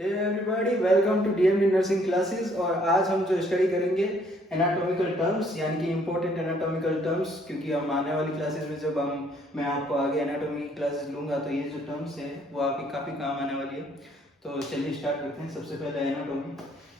Hey everybody, welcome to DMD nursing classes. और आज हम जो स्टडी करेंगे एनाटॉमिकल टर्म्स, यानी कि इंपॉर्टेंट एनाटॉमिकल टर्म्स, क्योंकि हम आने वाली क्लासेस में जब मैं आपको आगे एनाटॉमी क्लासेस लूंगा तो ये जो टर्म्स हैं वो आपके काफ़ी काम आने वाली है। तो चलिए स्टार्ट करते हैं। सबसे पहले anatomy.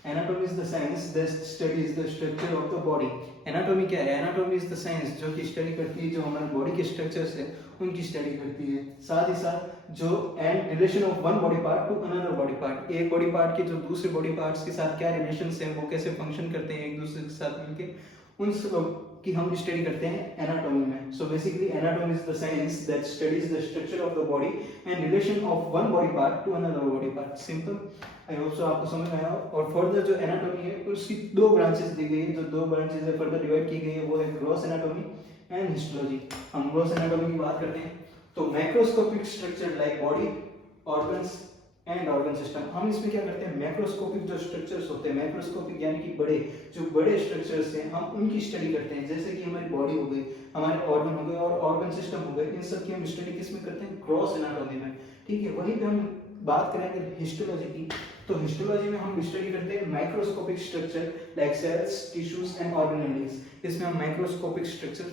Anatomy is the science that studies the structure of the body. Anatomy क्या है? एनाटॉमी इज द साइंस जो कि स्टडी करती है जो हमारे बॉडी के स्ट्रक्चर्स है उनकी स्टडी करती है। साथ ही साथ जो and relation of one body part two another body part, एक बॉडी पार्ट के जो दूसरे बॉडी पार्ट्स के साथ क्या रिलेशन है, वो कैसे फंक्शन करते हैं एक दूसरे के साथ मिलके, उन सब की हम स्टडी करते हैं एनाटॉमी में। So basically anatomy is the science that studies the structure of the body and relation of one body part two another body part. Simple. I hope so आपको समझ में आया। और फर्दर जो एनाटॉमी है उसकी दो ब्रांचेस दी गई है, जो दो ब्रांचेस है फर्दर डिवाइड की गई है, वो है ग्रॉस एनाटॉमी एंड हिस्टोलॉजी। हम ग्रॉस एनाटॉमी की बात करते हैं तो macroscopic structure like body, organs and organ system. हम इसमें क्या करते हैं, मैक्रोस्कोपिक जो स्ट्रक्चर्स होते हैं, मैक्रोस्कोपिक यानी कि बड़े जो बड़े स्ट्रक्चर्स हैं हम उनकी स्टडी करते हैं। जैसे कि हमारी बॉडी हो गई, हमारे ऑर्गन हो गए और ऑर्गन सिस्टम हो गए, इन सब की हम स्टडी किस में करते हैं? ग्रॉस एनाटॉमी में। ठीक है, वहीं पे हम बात करेंगे हिस्टोलॉजी की। तो हिस्टोलॉजी में हम स्टडी करते हैं microscopic structure like cells, tissues and organelles. इसमें हम माइक्रोस्कोपिक स्ट्रक्चर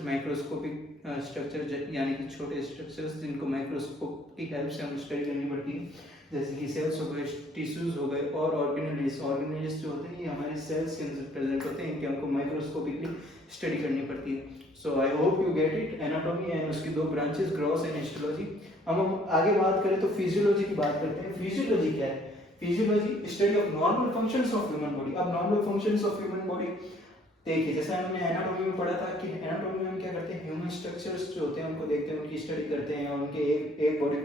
यानी कि छोटे स्ट्रक्चर्स जिनको माइक्रोस्कोप की हेल्प से हम स्टडी करनी पड़ती है, जैसे कि सेल्स हो गए, टिश्यूज हो गए और ऑर्गेनेल्स। ऑर्गेनेल्स जो होते हैं ये हमारे सेल्स के अंदर प्रेजेंट होते हैं, इनकी हमको माइक्रोस्कोपिकली स्टडी करनी पड़ती है। So I hope you get it. Anatomy and उसकी दो ब्रांचेस, ग्रॉस एंड हिस्टोलॉजी। अब हम आगे बात करें तो फिजियोलॉजी की बात करते हैं। फिजियोलॉजी क्या है? Physiology study of normal functions of human body. अब normal functions of human body देखिए, जैसे हमने एनाटॉमी में पढ़ा था कि एनाटॉमी में हम क्या करते हैं, ह्यूमन स्ट्रक्चर्स जो होते हैं उनको देखते हैं, उनकी स्टडी करते हैं, और उनके एक बॉडी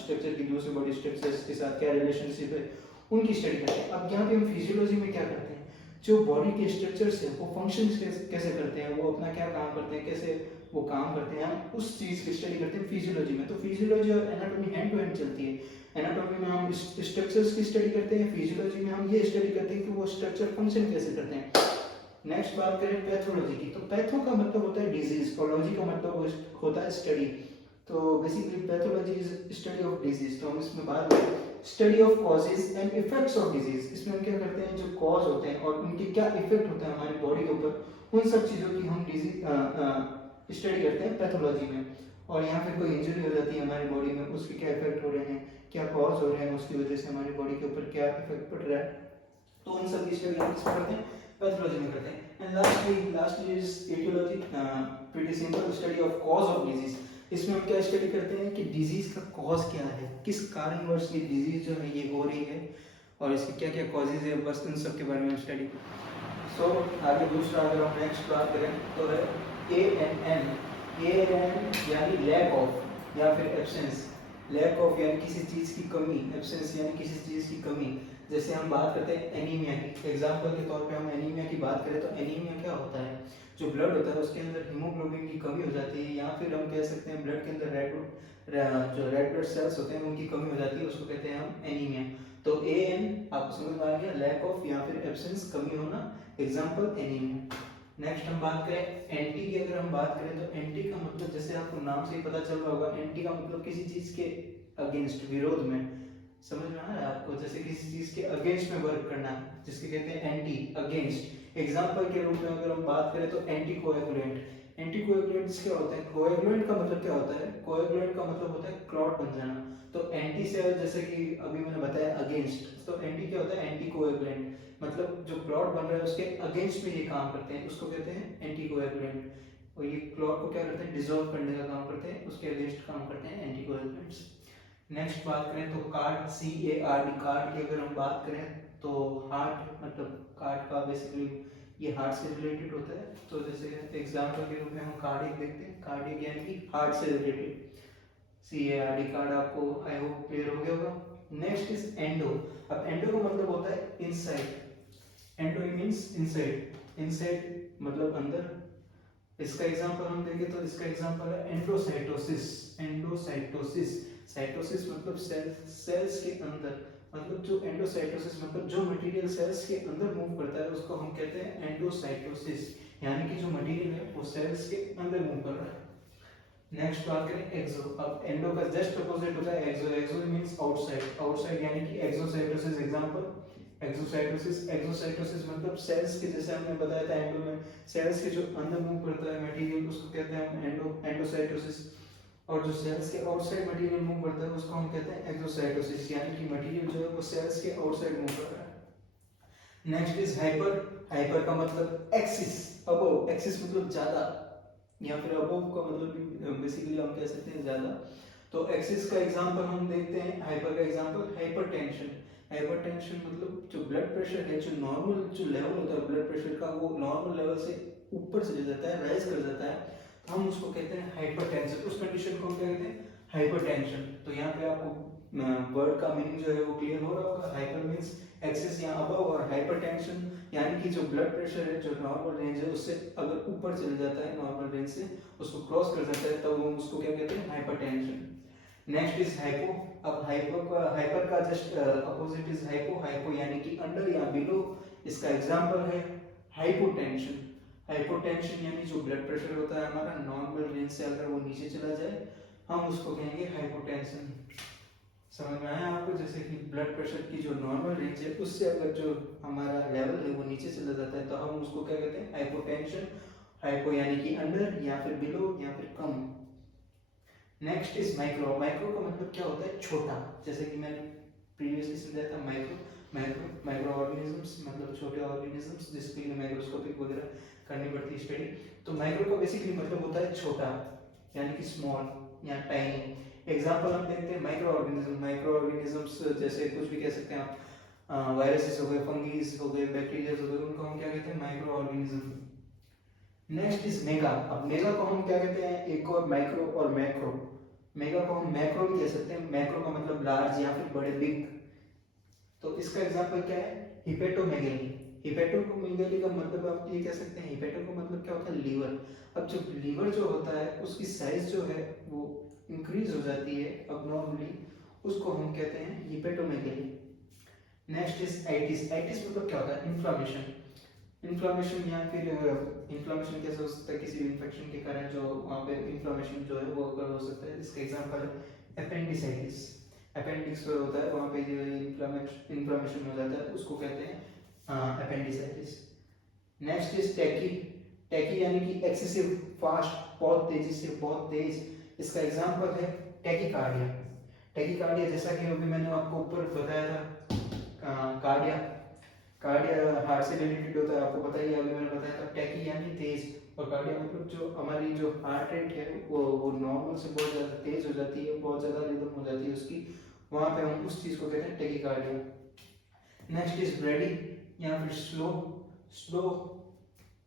स्ट्रक्चर की दूसरे बॉडी स्ट्रक्चर्स के साथ क्या रिलेशनशिप है उनकी स्टडी करते हैं। अब यहाँ पे हम फिजियोलॉजी में क्या करते हैं, जो बॉडी के स्ट्रक्चर्स है वो फंक्शन कैसे करते हैं, वो अपना क्या काम करते हैं, कैसे वो काम करते हैं, हम उस चीज की स्टडी करते हैं फिजियोलॉजी में। तो फिजियोलॉजी और एनाटॉमी हैंड टू हैंड चलती है। एनाटॉमी में हम स्ट्रक्चर्स की स्टडी करते हैं, फिजियोलॉजी में हम ये स्टडी करते हैं कि वो स्ट्रक्चर फंक्शन कैसे करते हैं। नेक्स्ट बात करें पैथोलॉजी की, तो पैथो का मतलब होता है डिजीज और लॉजी का मतलब होता है स्टडी। तो basically pathology is study of disease. तो हम इसमें बात करें study of causes and effects of disease. इसमें हम क्या करते हैं, जो कॉज होते हैं और उनके क्या इफेक्ट होता है हमारी बॉडी के ऊपर, उन सब चीज़ों की हम डिजीज स्टडी करते हैं पैथोलॉजी में। और यहाँ पे कोई इंजरी हो जाती है हमारी बॉडी में, उसके क्या इफेक्ट हो रहे हैं, क्या कॉज हो रहे हैं, उसकी वजह से हमारी बॉडी के ऊपर क्या इफेक्ट पड़ रहा है, तो उन सब की स्टडी हम किसमें करते हैं? पैथोलॉजी में करते हैं। And lastly is aetiology, pretty simple, study of cause of disease. इसमें हम क्या स्टडी करते हैं कि डिजीज का कॉज क्या है, किस कारणवश ये डिजीज जो है ये हो रही है और इसके क्या क्या कॉजेज है, बस इन सब के बारे में स्टडी। सो आगे दूसरा अगर हम नेक्स्ट बात करें तो है ANN। ANN यानी लैक ऑफ या फिर एब्सेंस। लैक ऑफ यानी किसी चीज की कमी, एब्सेंस यानी किसी चीज की कमी। जैसे हम बात करते हैं एनीमिया की, एग्जांपल के तौर पे हम एनीमिया की बात करें तो एनीमिया क्या होता है, जो ब्लड होता है उसके अंदर हीमोग्लोबिन की कमी हो जाती है, या फिर हम कह सकते हैं ब्लड के अंदर जो रेड ब्लड सेल्स होते हैं उनकी कमी हो जाती है, उसको कहते हैं हम एनीमिया। तो AN आपको समझ में आ गया, लैक ऑफ या फिर एब्सेंस, कमी होना, एग्जाम्पल एनीमिया। नेक्स्ट हम बात करें एंटी की। अगर हम बात करें तो एंटी का मतलब, जैसे आपको नाम से ही पता चल रहा होगा, एंटी का मतलब किसी चीज के अगेंस्ट, विरोध में। समझ में आ रहा है आपको? जैसे किसी चीज के अगेंस्ट में वर्क करना, जिसके कहते हैं एंटी, अगेंस्ट। एग्जांपल के रूप में अगर हम बात करें तो एंटी कोएगुलेंट। एंटी कोएगुलेंट्स क्या होते हैं? कोएगुलेंट का मतलब क्या होता है? कोएगुलेंट का मतलब होता है क्लॉट बन जाना। तो एंटी से जैसे कि अभी मैंने बताया अगेंस्ट, तो एंटी क्या होता है? एंटी कोएगुलेंट, मतलब जो क्लॉट बन रहा है उसके अगेंस्ट में ये काम करते हैं, उसको कहते हैं एंटी कोएगुलेंट। और ये क्लॉट को क्या करते हैं? डिसॉल्व करने का काम करते हैं, उसके अगेंस्ट काम करते हैं एंटी कोएगुलेंट्स। नेक्स्ट बात करें तो कार्ड, CARD, कार्ड की अगर हम बात करें तो हार्ट, मतलब कार्ड का बेसिकली ये हार्ट से रिलेटेड होता है। तो जैसे एग्जाम्पल के रूप में हम कार्डिक देखते हैं, कार्डिक यानी कि हार्ट से रिलेटेड, CARD कार्ड। आपको आई होप क्लियर हो गया होगा। Next is endo. अब एंडो का मतलब होता है inside. Endo means inside, inside मतलब अंदर। इसका एग्जांपल हम देखें तो इसका एग्जांपल है एंडोसाइटोसिस। एंडोसाइटोसिस, साइटोसिस मतलब सेल्स के अंदर, मतलब जो एंडोसाइटोसिस मतलब जो मटेरियल सेल्स के अंदर मूव करता है उसको हम कहते हैं एंडोसाइटोसिस, यानी कि जो मटेरियल है वो सेल्स के अंदर मूव कर रहा है। नेक्स्ट बात करें एक्सो। अब एंडो का जस्ट अपोजिट होता है एक्सो। एक्सो मींस आउटसाइड, आउटसाइड यानी कि exocytosis. Example example exocytosis. Exocytosis मतलब सेल्स के, जैसे हमने बताया था एंडो में सेल्स के जो अंदर मूव करता है मटेरियल उसको कहते हैं एंडोसाइटोसिस, और जो सेल्स के आउटसाइड मटेरियल मूव करता है उसको हम कहते हैं एक्सोसाइटोसिस, यानी कि मटेरियल जो है वो सेल्स के आउटसाइड मूव कर रहा है। Next is hyper. हाइपर का मतलब एक्सिस, अबव, एक्सिस मतलब ज्यादा, या फिर अबव का मतलब बेसिकली हम कह सकते हैं ज्यादा। तो एक्सिस का एग्जांपल हम देखते हैं, हाइपर का एग्जांपल हाइपरटेंशन। हाइपरटेंशन मतलब जो ब्लड प्रेशर है, जो नॉर्मल जो लेवल होता है ब्लड प्रेशर का, वो नॉर्मल लेवल से ऊपर चले जाता है, राइज कर जाता है, तो हम उसको कहते हैं हाइपरटेंशन। उस कंडीशन को हम क्या कहते हैं, हाइपरटेंशन। तो यहाँ पे आपको वर्ड का मीनिंग जो है वो क्लियर हो रहा होगा। हाइपर मींस एक्सिस या अबव, और हाइपरटेंशन यानी कि जो ब्लड प्रेशर है जो नॉर्मल रेंज है उससे अगर ऊपर चले जाता है, नॉर्मल रेंज से उसको क्रॉस कर जाता है, तो हम उसको क्या कहते हैं, हाइपरटेंशन। Next is hypo. अब हाइपर का just opposite is hypo. Hypo यानी कि अंडर या बिलो। इसका एग्जांपल है हाइपोटेंशन। हाइपोटेंशन यानी जो ब्लड प्रेशर होता है हमारा नॉर्मल रेंज से अगर वो नीचे चला जाए, हम उसको कहेंगे हाइपोटेंशन। समझ में आया आपको? जैसे कि ब्लड प्रेशर की जो नॉर्मल रेंज है उससे अगर जो हमारा लेवल है वो नीचे चला जाता है, तो हम उसको क्या कहते हैं, हाइपोटेंशन। हाइपो यानी कि अंडर या फिर बिलो या फिर कम। Next is micro. माइक्रो का मतलब क्या होता है, छोटा। जैसे कि मैंने प्रीवियसली समझाया था, माइक्रो ऑर्गेनिजम्स मतलब छोटे ऑर्गेनिजम्स, जिसके लिए माइक्रोस्कोपिक वगैरह करनी पड़ती है स्टडी। तो माइक्रो का बेसिकली मतलब होता है छोटा, यानी कि स्मॉल या टाइनी। एग्जांपल हम देखते हैं माइक्रो ऑर्गेनिज्म। माइक्रो ऑर्गेनिजम्स जैसे कुछ भी कह सकते हैं आप, वायरसेस हो गए, फंगीज हो गए, बैक्टीरिया हो गए, उनको हम क्या कहते हैं, micro organism. Next is mega. अब मेगा को हम क्या कहते हैं, एक और माइक्रो और मैक्रो। मेगा को हम मैक्रो भी कह सकते हैं। मैक्रो का मतलब लार्ज या फिर बड़े, बिग। तो इसका एग्जांपल क्या है, हिपेटोमेगेली। हिपेटोमेगेली का मतलब आप ये कह सकते हैं, हिपेटो का मतलब क्या होता है, लीवर। अब जो लीवर जो होता है उसकी साइज जो है वो इंक्रीज हो जाती है अबनॉर्मली, उसको हम कहते हैं hepatomegaly. Next is itis. Itis मतलब क्या होता है, इन्फ्लामेशन। इन्फ्लामेशन या फिर इन्फ्लामेशन कैसे हो सकता है, किसी भी इन्फेक्शन के कारण जो वहाँ पे इन्फ्लामेशन जो है वो अगर हो सकता है। इसका एग्जांपल है अपेंडिसाइटिस। अपेंडिक्स जो होता है वहाँ पे जो इन्फ्लामेशन हो जाता है, उसको कहते हैं appendicitis. Next is tachy. Tachy यानी कि एक्सेसिव फास्ट, बहुत तेजी से, बहुत तेज। इसका एग्जांपल है टैकीकार्डिया। टैकीकार्डिया जैसा कि अभी मैंने आपको ऊपर बताया था, कार्डिया हार्ट से रिलेटेड होता है, आपको पता ही है, अभी मैंने बताया था। टैकी यानी तेज, और कार्डिया मतलब जो हमारी जो हार्ट रेट है वो नॉर्मल से बहुत ज़्यादा तेज हो जाती है, बहुत ज़्यादा रिदम हो जाती है उसकी, वहाँ पे हम उस चीज़ को कहते हैं टैकीकार्डिया। नेक्स्ट इज ब्रेडी या फिर स्लो। स्लो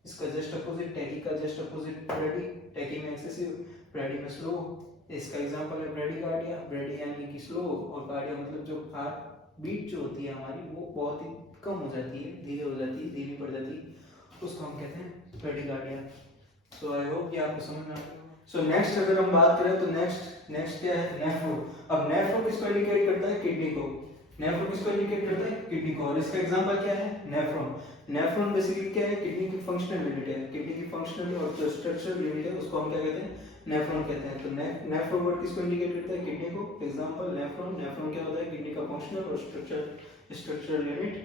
इसका जस्ट अपोजिट, टैकी का जस्ट अपोजिट ब्रेडी। टैकी में एक्सेसिव, ब्रेडी में स्लो। इसका एग्जांपल है ब्रेडीकार्डिया। ब्रेडी यानी कि स्लो, और कार्डिया मतलब जो हार्ट बीट जो होती है हमारी वो बहुत ही कम हो जाती है, धीरे हो जाती है, धीमी पड़ जाती है, उसको हम कहते हैं ब्रेडीकार्डिया। सो आई होप कि आपको समझ में आ गया। सो नेक्स्ट अगर हम बात करें तो नेक्स्ट क्या है, नेफ्रो। अब नेफ्रो किसको इंडिकेट करता है, किडनी को। नेफ्रो किसको इंडिकेट करता है, किडनी को। और इसका एग्जांपल क्या है, नेफ्रॉन। नेफ्रॉन बेसिकली क्या है, किडनी की फंक्शनल यूनिट है। किडनी की फंक्शनल और जो स्ट्रक्चरल यूनिट है उसको हम क्या कहते हैं, नेफ्रॉन कहते हैं। तो नेफ्रो वर्ड किसको इंडिकेट करता है, किडनी को। Example nephron. नेफ्रॉन क्या होता है, किडनी का फंक्शनल और structural unit.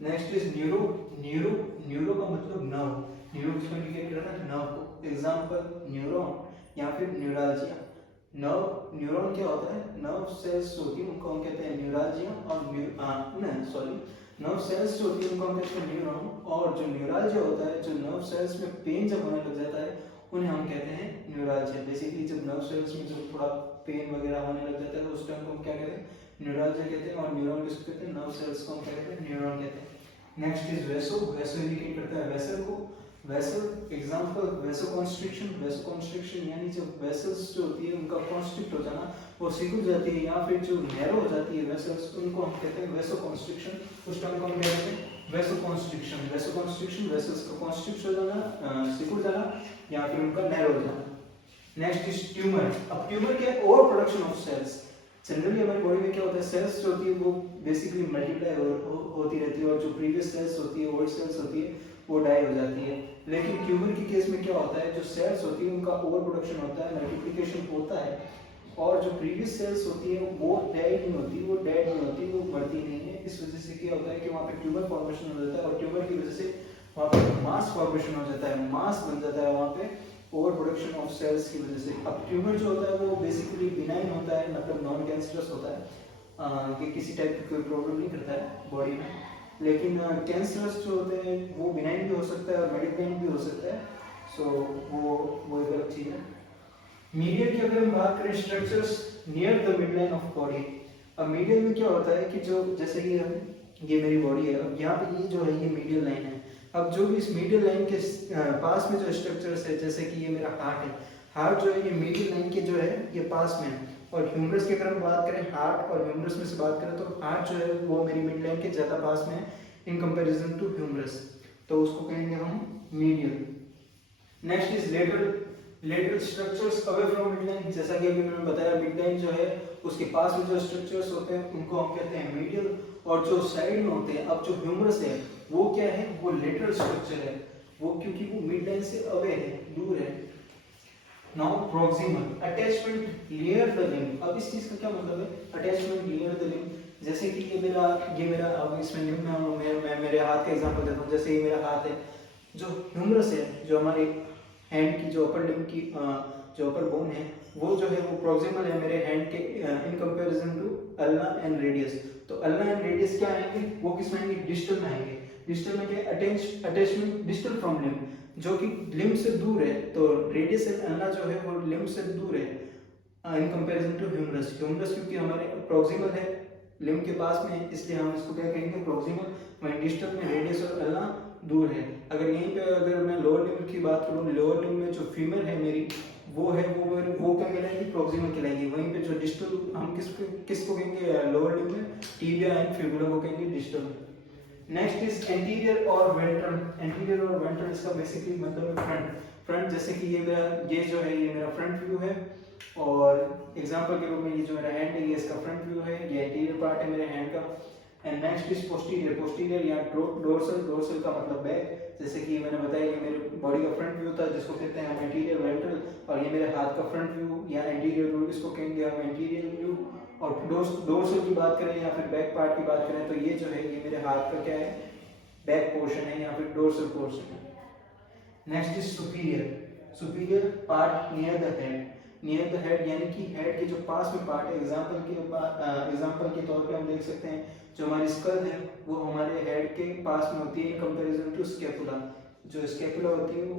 Next is neuro. Neuro का मतलब नर्व। न्यूरो किसको इंडिकेट करता है, नर्व को। एग्जांपल न्यूरॉन या फिर न्यूरालजिया। न्यूरॉन क्या होता है, नर्व सेल्स होती है उनको हम कहते हैं न्यूरालजिया, और नर्व सेल्स जो होती है उनको हम कहते हैं न्यूरॉन, और जो न्यूरालजिया होता है, जो नर्व सेल्स में पेन जब होने लग जाता है उन्हें हम कहते हैं न्यूरालजिया। बेसिकली जब नर्व सेल्स में जब थोड़ा पेन वगैरह होने लग जाता है उस टाइम को हम क्या कहते हैं, न्यूरालजिया कहते हैं। और न्यूरॉन किसको कहते हैं, नर्व सेल्स को हम क्या कहते हैं, न्यूरॉन कहते हैं। Next is वेसो। वेसो इंडिकेट करता है वेसल को। वेसल एग्जांपल वेसोकॉन्स्ट्रिक्शन यानी जब वेसल्स जो होती है उनका कॉन्स्ट्रिक्ट हो जाना, वो सिकुड़ जाती है या फिर जो नैरो हो जाती है वेसल्स, उनको हम कहते हैं वेसोकॉन्स्ट्रिक्शन। उस टाइम को हम कहते हैं वेसोकॉन्स्ट्रिक्शन। वेसल्स का कॉन्स्ट्रिक्ट हो जाना, सिकुड़ जाना, या फिर उनका नैरो हो जाना। Next is tumour. अब ट्यूमर क्या है, over production of cells. Generally हमारी बॉडी में क्या होता है, सेल्स जो होती है वो बेसिकली मल्टीप्लाई होती रहती है, और जो प्रीवियस सेल्स होती है, ओल्ड सेल्स होती है, वो डाई हो जाती है। लेकिन ट्यूमर की केस में क्या होता है, जो सेल्स होती है उनका ओवर प्रोडक्शन होता है, मल्टीप्लिकेशन होता है, और जो प्रीवियस सेल्स होती है वो डेड नहीं होती, वो मरती नहीं है। इस वजह से क्या होता है कि वहाँ पे ट्यूमर फॉर्मेशन हो जाता है और ट्यूमर की वजह से वहाँ पे मास फॉर्मेशन हो जाता है, मास बन जाता है वहाँ पे ओवर प्रोडक्शन ऑफ सेल्स की वजह से। अब ट्यूमर जो होता है वो बेसिकली बिनाइन होता है, मतलब नॉन कैंसरस होता है कि किसी टाइप की कोई प्रॉब्लम नहीं करता है बॉडी में। लेकिन कैंसरस जो होते हैं वो बिनाइन भी हो सकता है और मेडिक्लेम भी हो सकता है। सो वो एक अलग चीज़ है। मीडियल की अगर हम बात करें structures near the mid line of body. अब मीडियल में क्या होता है कि जो जैसे कि ये मेरी बॉडी है, अब यहाँ पे ये जो है ये मीडियल लाइन है। अब जो भी इस मीडियल लाइन के पास में जो स्ट्रक्चर्स है, जैसे कि ये मेरा हार्ट है, हार्ट जो है ये मीडियल लाइन के जो है ये पास में है। और ह्यूमरस की अगर हम बात करें हार्ट और ह्यूमरस में से बात करें तो हार्ट जो है वो मेरी मिड लाइन के ज़्यादा पास में है इन कंपैरिजन टू ह्यूमरस, तो उसको कहेंगे हम medial. Next is lateral structures away from mid line. जैसा कि अभी मैंने बताया मिड लाइन जो है उसके पास में जो स्ट्रक्चर्स होते हैं उनको हम कहते हैं मीडियल, और जो साइड में होते हैं, अब जो ह्यूमरस है वो क्या है, वो लेटरल स्ट्रक्चर है, वो क्योंकि वो मिड लाइन से अवे है, दूर है। Now proximal attachment near the limb. अब इस चीज का क्या मतलब है अटैचमेंट नियर द लिम्ब? जैसे कि ये मेरा अब इसमें लिम्ब में मैं मेरे हाथ का एग्जांपल देता हूँ। जैसे ये मेरा हाथ है, जो ह्यूमरस है, जो हमारे हैंड की जो अपर लिम्ब की जो अपर बोन है वो जो है वो प्रॉक्सिमल है मेरे हैंड के in comparison to ulna and radius. तो अल्ना एंड रेडियस क्या आएंगे, वो किस में आएंगे, डिस्टल में आएंगे। डिस्टल में क्या अटैचमेंट डिस्टल फ्रॉम लिम्ब, जो कि लिम्ब से दूर है। तो रेडियस एंड अल्ना जो है वो लिम्ब से दूर है in comparison to humerus. Humerus क्योंकि हमारे प्रॉक्सिमल है, लिम्ब के पास में है, इसलिए हम इसको क्या कहेंगे प्रॉक्सिमल। वहीं डिस्टल में रेडियस और अल्ना दूर है। अगर यहीं पे अगर मैं लोअर लिम्ब की बात करूँ, लोअर लिम्ब में जो फीमर है मेरी वो है वो क्या कहलाएगी, प्रॉक्सिमल कहलाएगी। वहीं पे जो डिस्टल हम किसको कहेंगे लोअर लिम्ब में, टिबिया एंड फिबुला को कहेंगे डिस्टल। नेक्स्ट इज एंटीरियर और वेंट्रल। एंटीरियर और वेंट्रल इसका बेसिकली मतलब है फ्रंट। जैसे कि ये जो है ये मेरा फ्रंट व्यू है, और एग्जांपल के रूप में ये जो मेरा हैंड है ये इसका फ्रंट व्यू है, ये एंटीरियर पार्ट है मेरे हैंड का। एंड नेक्स्ट इज पोस्टीरियर या डोर्सल का मतलब बैक। जैसे कि मैंने बताया ये मेरे बॉडी का फ्रंट व्यू था जिसको कहते हैं हम एंटीरियर वेंट्रल, और ये मेरे हाथ का फ्रंट व्यू या एंटीरियर व्यू इसको कहेंगे हम एंटीरियर व्यू। और डोर्सल की बात करें या फिर बैक पार्ट की बात करें तो ये जो है ये मेरे हाथ का क्या है, बैक पोर्शन है या फिर डोर्सल पोर्शन है। Next is superior part near the head, यानी कि हेड के जो पास में पार्ट है। एग्जांपल के तौर पे हम देख सकते हैं जो हमारी स्कल है वो हमारे हेड के पास में होती है इन कंपैरिजन टू स्कैपुला। जो स्कैपुला होती है वो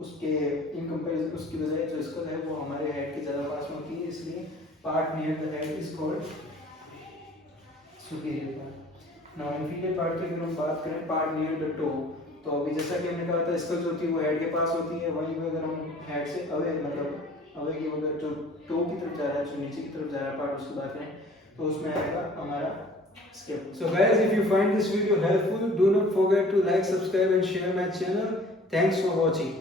उसके इन कंपैरिजन उसकी बजाय जो स्कल है वो हमारे हेड के ज़्यादा पास में होती है, इसलिए part near the head is called superior part. Now inferior part की अगर हम बात करें, पार्ट नियर द टो, तो अभी जैसा कि हमने कहा था स्कल जो होती है वो हेड के पास होती है, वहीं पे अगर हम हेड से अवे मतलब अवे की अगर जो टो की तरफ जा रहा है, जो नीचे की तरफ जा रहा है पार्ट उसकी बात करें तो उसमें आएगा हमारा escape. So guys, if you find this video helpful, do not forget to like, subscribe and share my channel. Thanks for watching.